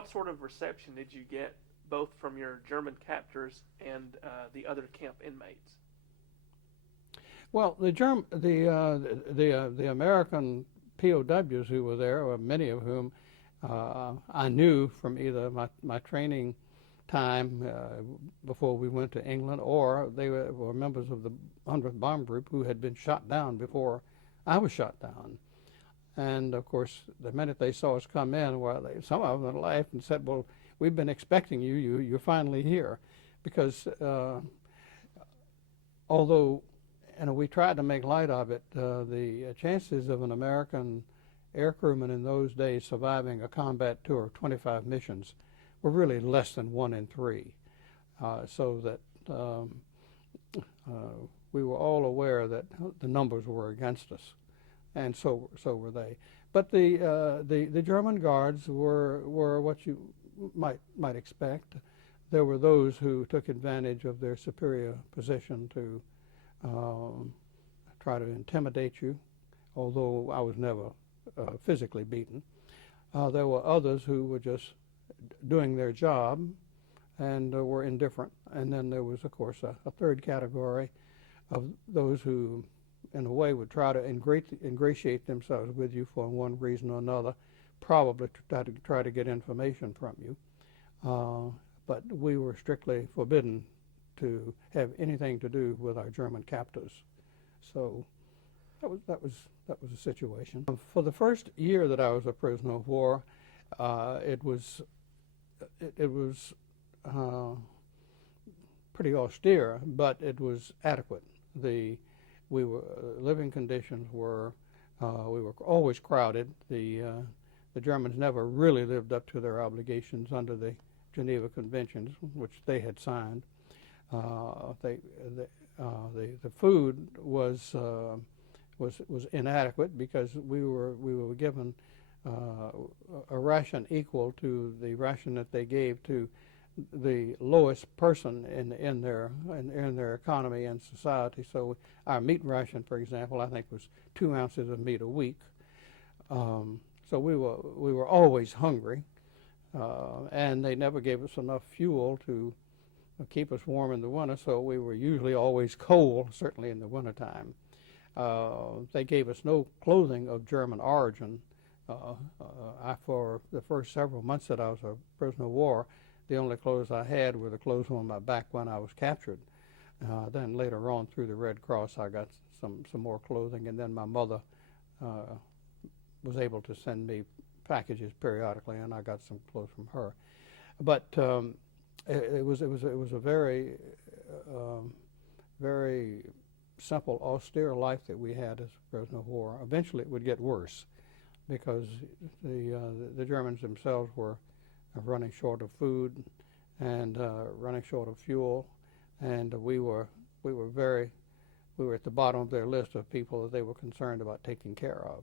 what sort of reception did you get both from your German captors and the other camp inmates? Well, the American POWs who were there, many of whom I knew from either my training time before we went to England, or they were members of the 100th Bomb Group who had been shot down before I was shot down. And of course, the minute they saw us come in, well, some of them laughed and said, "Well, we've been expecting you. You're finally here," because although we tried to make light of it, the chances of an American air crewman in those days surviving a combat tour of 25 missions were really less than 1 in 3. So that we were all aware that the numbers were against us, and so were they. But the German guards were what you might expect. There were those who took advantage of their superior position to try to intimidate you, although I was never physically beaten. There were others who were just doing their job and were indifferent. And then there was, of course, a third category of those who, in a way, would try to ingratiate themselves with you for one reason or another, probably to try to get information from you. But we were strictly forbidden to have anything to do with our German captors. So that was the situation. For the first year that I was a prisoner of war, it was pretty austere, but it was adequate. Living conditions were we were always crowded. The Germans never really lived up to their obligations under the Geneva Conventions, which they had signed. The food was inadequate because we were given a ration equal to the ration that they gave to the lowest person in their economy and society. So our meat ration, for example, I think was 2 ounces of meat a week. So we were always hungry, and they never gave us enough fuel to keep us warm in the winter. So we were usually always cold, certainly in the wintertime. They gave us no clothing of German origin. For the first several months that I was a prisoner of war, the only clothes I had were the clothes on my back when I was captured. Then later on, through the Red Cross, I got some more clothing, and then my mother was able to send me packages periodically, and I got some clothes from her. But it was a very very simple, austere life that we had as a prisoner of war. Eventually, it would get worse because the Germans themselves were running short of food and running short of fuel, and we were at the bottom of their list of people that they were concerned about taking care of.